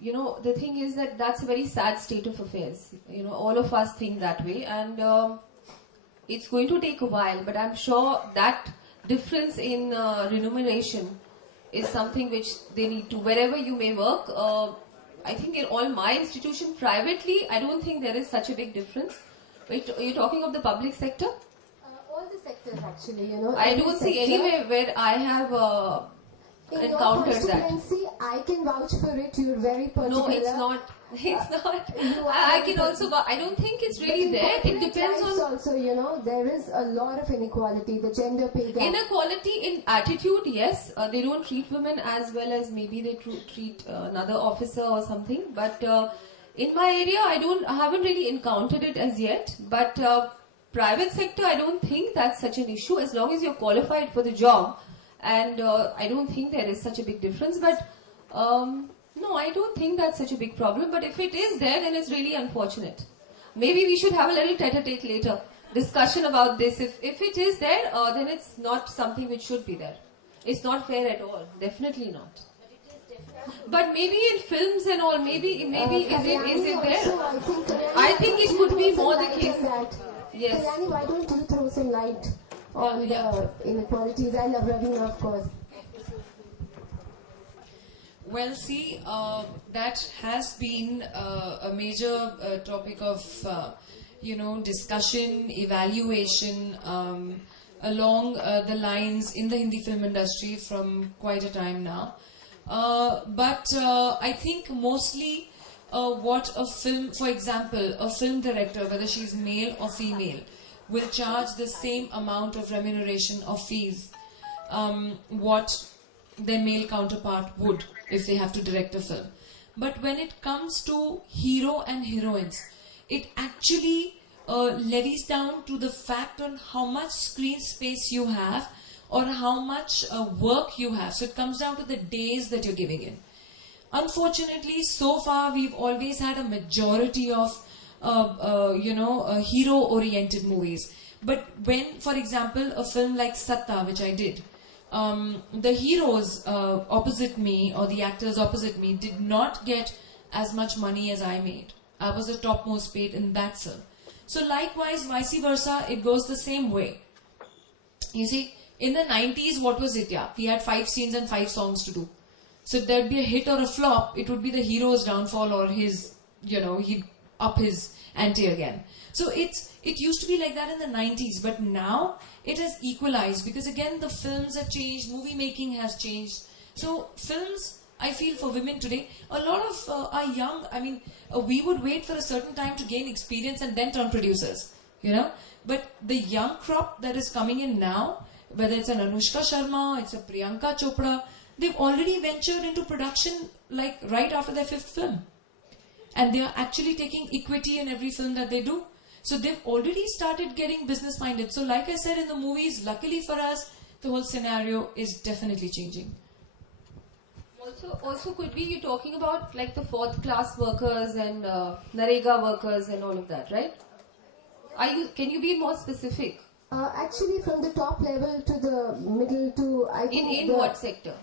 the thing is that that's a very sad state of affairs. All of us think that way, and it's going to take a while, but I'm sure that difference in remuneration is something which they need to, wherever you may work. I think in all my institution, privately, I don't think there is such a big difference. Wait, are you talking of the public sector? All the sectors actually, I don't see anywhere where I have encountered that. I can vouch for it. You're very particular. No, it's not. It's not. I can also, but I don't think it's really there. It depends on. Also, there is a lot of inequality. The gender pay gap. Inequality in attitude, yes. They don't treat women as well as maybe they treat another officer or something. But in my area, I haven't really encountered it as yet. But private sector, I don't think that's such an issue as long as you're qualified for the job. And I don't think there is such a big difference. But no, I don't think that's such a big problem. But if it is there, then it's really unfortunate. Maybe we should have a little tete-a-tete later discussion about this. If it is there, then it's not something which should be there. It's not fair at all. Definitely not. But maybe in films and all, maybe is it there? I think it could be more the case. Yes. Kalyani, why don't you throw some light on the inequalities? I love Ravina, of course. Well, see, that has been a major topic of, discussion, evaluation along the lines in the Hindi film industry from quite a time now. But I think mostly what a film, for example, a film director, whether she's male or female, will charge the same amount of remuneration or fees what their male counterpart would if they have to direct a film. But when it comes to hero and heroines, it actually levies down to the fact on how much screen space you have or how much work you have. So it comes down to the days that you're giving in. Unfortunately, so far we've always had a majority of hero-oriented movies. But when, for example, a film like Satta, which I did, the heroes opposite me or the actors opposite me did not get as much money as I made. I was the topmost paid in that film. So likewise, vice versa, it goes the same way. You see, in the 90s, what was it? Yeah, we had 5 scenes and 5 songs to do. So if there'd be a hit or a flop, it would be the hero's downfall or his, he'd up his ante again. So it used to be like that in the 90s, but now it has equalized because again the films have changed, movie making has changed. So films, I feel for women today, a lot of are young. I mean, we would wait for a certain time to gain experience and then turn producers, But the young crop that is coming in now, whether it's an Anushka Sharma, it's a Priyanka Chopra, they've already ventured into production like right after their 5th film. And they are actually taking equity in every film that they do. So they've already started getting business minded. So like I said in the movies, luckily for us, the whole scenario is definitely changing. Also could be you talking about like the 4th class workers and Narega workers and all of that, right? Can you be more specific? Actually, from the top level to the middle to in what sector?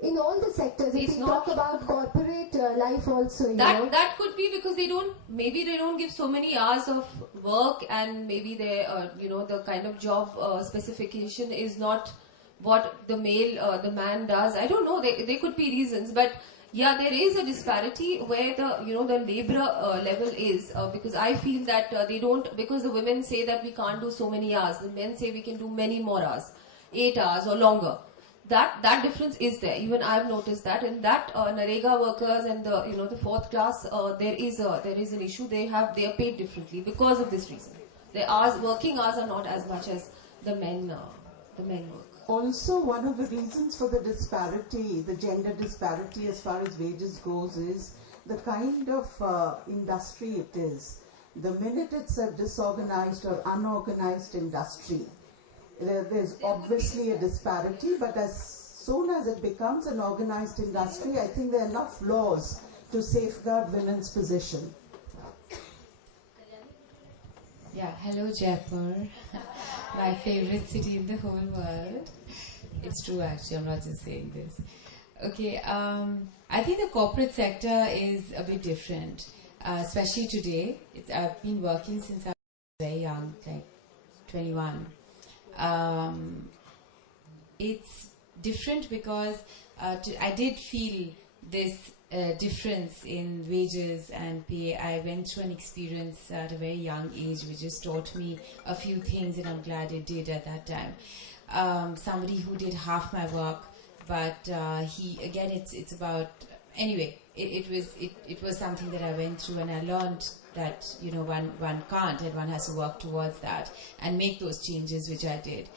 In all the sectors. If you talk about corporate life also, that could be because they don't give so many hours of work, and maybe they the kind of job specification is not what the man does. I don't know. They could be reasons, but yeah, there is a disparity where the labourer level is because I feel that they don't, because the women say that we can't do so many hours, the men say we can do many more hours, 8 hours or longer. That difference is there. Even I've noticed that. In that Narega workers and the 4th class, there is an issue. They are paid differently because of this reason. Their working hours are not as much as the men work. Also, one of the reasons for the disparity, the gender disparity as far as wages goes, is the kind of industry it is. The minute it's a disorganized or unorganized industry, there's obviously a disparity, but as soon as it becomes an organized industry, I think there are enough laws to safeguard women's position. Yeah, hello Jaipur, my favorite city in the whole world. It's true actually, I'm not just saying this. Okay, I think the corporate sector is a bit different, especially today. I've been working since I was very young, like 21. It's different because I did feel this difference in wages and pay. I went through an experience at a very young age which just taught me a few things, and I'm glad it did at that time. Somebody who did half my work, but it's about, anyway, it was something that I went through, and I learned that one can't, and one has to work towards that and make those changes, which I did.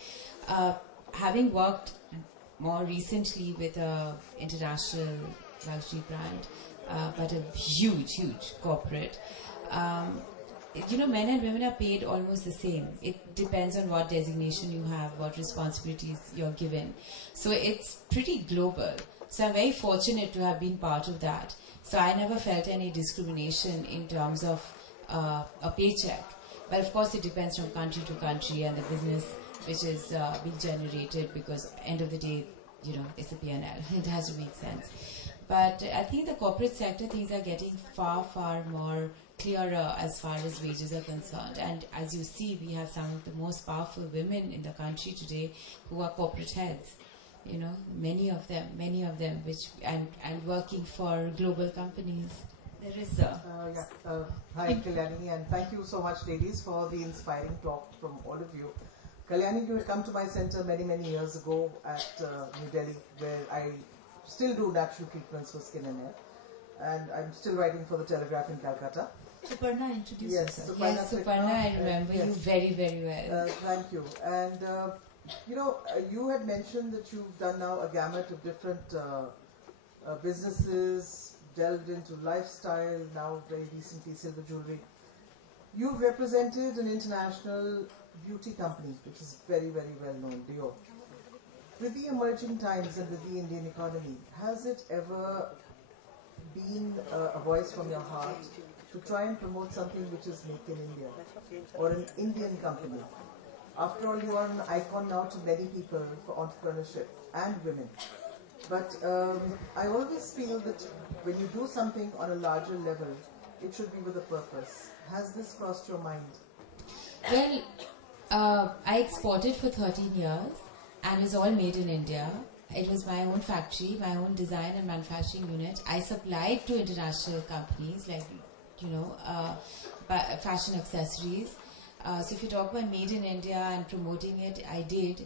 Having worked more recently with a international luxury brand, but a huge corporate, men and women are paid almost the same. It depends on what designation you have, what responsibilities you're given. So it's pretty global. So I'm very fortunate to have been part of that. So I never felt any discrimination in terms of a paycheck. But of course it depends from country to country and the business which is being generated, because end of the day, it's a P&L. It has to make sense. But I think the corporate sector, things are getting far more clearer as far as wages are concerned. And as you see, we have some of the most powerful women in the country today who are corporate heads. Many of them, and working for global companies. There is Hi, Kalyani, and thank you so much, ladies, for the inspiring talk from all of you. Kalyani, you had come to my center many years ago at New Delhi, where I still do natural treatments for skin and hair, and I'm still writing for the Telegraph in Calcutta. Suparna introduced Yes, herself. Yes, Suparna, I remember you very well. Thank you. And you had mentioned that you've done now a gamut of different businesses, delved into lifestyle, now very recently silver jewelry. You've represented an international beauty company, which is very well known, Dior. With the emerging times and with the Indian economy, has it ever been a voice from your heart to try and promote something which is Make in India, or an Indian company? After all, you are an icon now to many people for entrepreneurship and women. But I always feel that when you do something on a larger level, it should be with a purpose. Has this crossed your mind? Well, I exported for 13 years, and it was all made in India. It was my own factory, my own design and manufacturing unit. I supplied to international companies like, fashion accessories. So if you talk about made in India and promoting it, I did.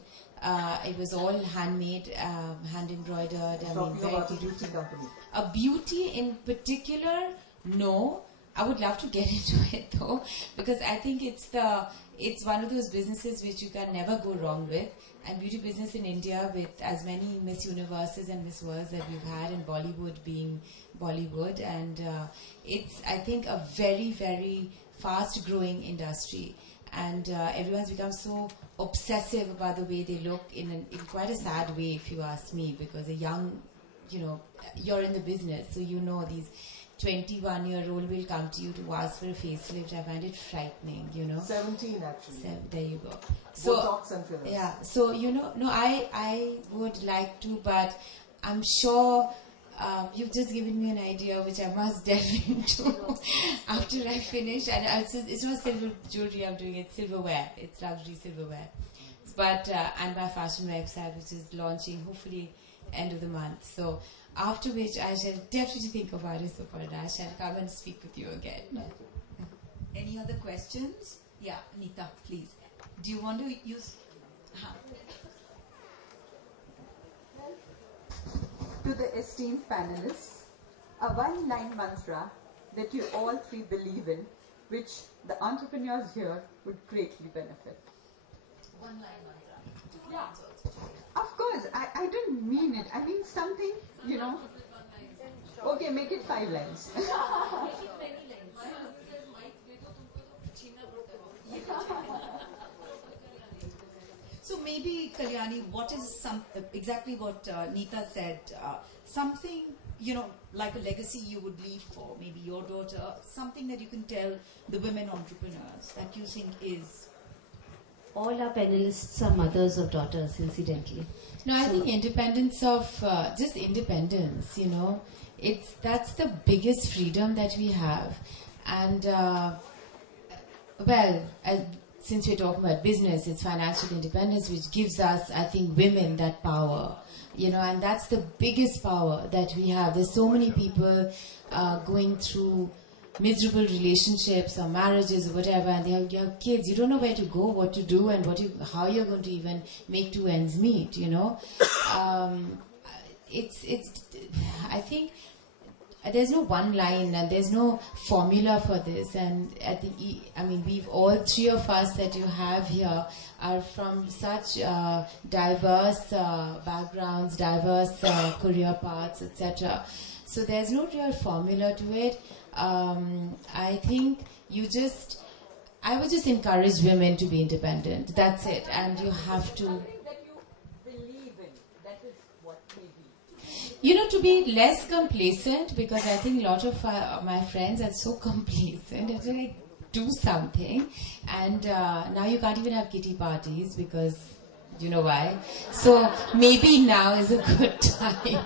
It was all handmade, hand embroidered. Talking about a beauty company. A beauty in particular, no. I would love to get into it though, because I think it's one of those businesses which you can never go wrong with. And beauty business in India, with as many Miss Universes and Miss Worlds that we've had, and Bollywood being Bollywood, and it's, I think, a very fast growing industry. And everyone's become so obsessive about the way they look in quite a sad way, if you ask me, because a young, you're in the business, so these 21-year-old will come to you to ask for a facelift. I find it frightening, 17 actually. There you go. So, Botox and fillers. yeah, so, I would like to, but I'm sure you've just given me an idea which I must delve into after I finish. And it's not silver jewelry I'm doing, it's silverware. It's luxury silverware. But, and my fashion website, which is launching hopefully end of the month. So, after which I shall definitely think about it, Suparna. I shall come and speak with you again. Any other questions? Yeah, Nita, please. Do you want to use... To the esteemed panelists, a one-line mantra that you all three believe in, which the entrepreneurs here would greatly benefit. One-line mantra. Yeah. Of course, I don't mean it. I mean something, Okay, make it 5 lines. So maybe, Kalyani, what is exactly what Nita said, something, like a legacy you would leave for maybe your daughter, something that you can tell the women entrepreneurs that you think is all our panelists are mothers of daughters, incidentally. No, I think independence of just independence. You know, that's the biggest freedom that we have, and since we're talking about business, it's financial independence, which gives us, I think, women that power. You know, and that's the biggest power that we have. There's so many people going through miserable relationships or marriages or whatever, and you have kids. You don't know where to go, what to do, and how you're going to even make two ends meet. You know, I think there's no one line and there's no formula for this. And we've all three of us that you have here are from such diverse backgrounds, diverse career paths, etc. So there's no real formula to it. I think I would just encourage women to be independent. That's it. And you have to, that you believe in. That is what maybe. you know, to be less complacent, because I think a lot of my friends are so complacent. It's like, do something. And now you can't even have kitty parties because you know why. So maybe now is a good time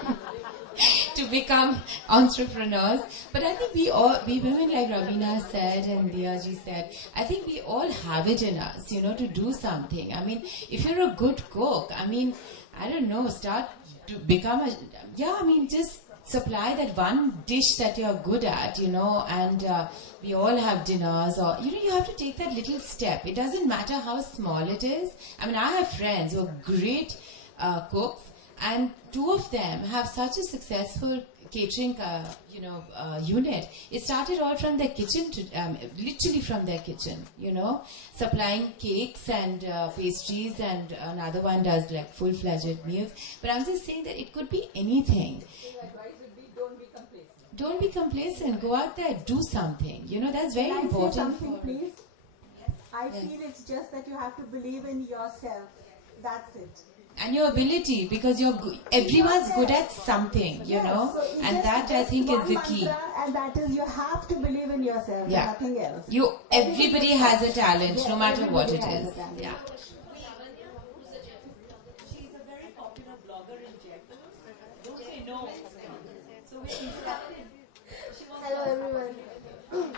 to become entrepreneurs. But I think we women, like Ravina said and Diyaji said, I think we all have it in us, you know, to do something. I mean, if you're a good cook, I mean, I don't know, start to become just supply that one dish that you're good at, you know, and we all have dinners, or, you know, you have to take that little step. It doesn't matter how small it is. I mean, I have friends who are great cooks, and two of them have such a successful catering, unit. It started all from their kitchen, literally from their kitchen, you know, supplying cakes and pastries, and another one does like full-fledged meals. But I'm just saying that it could be anything. The advice would be, don't be complacent. Don't be complacent. Go out there, do something. You know, that's very Can I say important. something, please? I feel it's just that you have to believe in yourself. That's it. And your ability, because everyone's good at something, you know, So and that I think is one the key. mantra, and that is you have to believe in yourself, Yeah. nothing else. Everybody has a talent, Yeah, no matter what it everybody has is. a talent. Yeah. She's a very popular blogger in Jaipur. Don't say no. So we're interested. Hello everyone.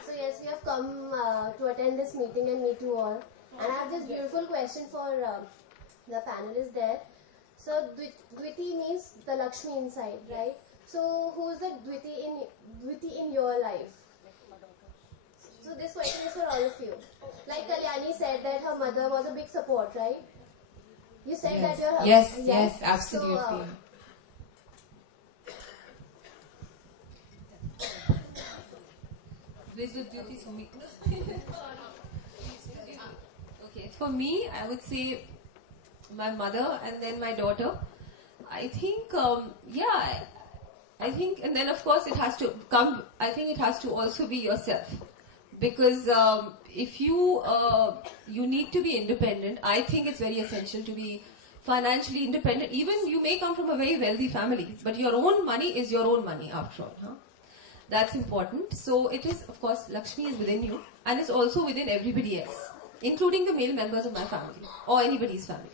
So yes, we have come to attend this meeting and meet you all. And I have this beautiful question for the panelists there. So Dwiti means the Lakshmi inside, right? So who is the Dwiti in your life? So this question is for all of you. Like Kalyani said that her mother was a big support, right? You said that your Yes, absolutely. So, Okay, for me, I would say my mother and then my daughter. I think, and then of course it has to come, I think it has to also be yourself. Because if you need to be independent, I think it's very essential to be financially independent. Even you may come from a very wealthy family, but your own money is your own money after all. Huh? That's important. So it is, of course, Lakshmi is within you, and it's also within everybody else, including the male members of my family or anybody's family.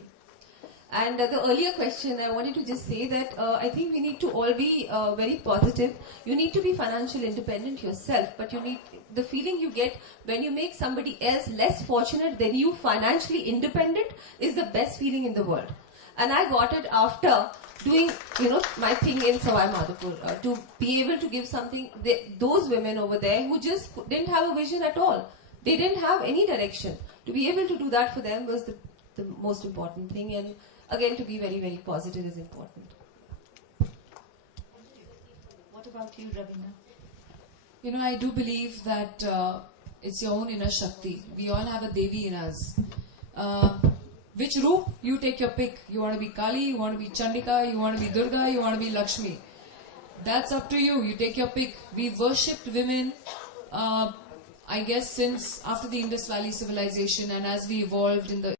And the earlier question, I wanted to just say that I think we need to all be very positive. You need to be financially independent yourself, but you need the feeling you get when you make somebody else less fortunate than you financially independent is the best feeling in the world. And I got it after doing, my thing in Sawai Madhopur, to be able to give something, those women over there who just didn't have a vision at all. They didn't have any direction. To be able to do that for them was the most important thing. And again, to be very, very positive is important. What about you, Ravina? I do believe that it's your own inner Shakti. We all have a Devi in us. Which roop? You take your pick. You want to be Kali, you want to be Chandika, you want to be Durga, you want to be Lakshmi. That's up to you. You take your pick. We worshipped women, I guess, since after the Indus Valley civilization, and as we evolved in the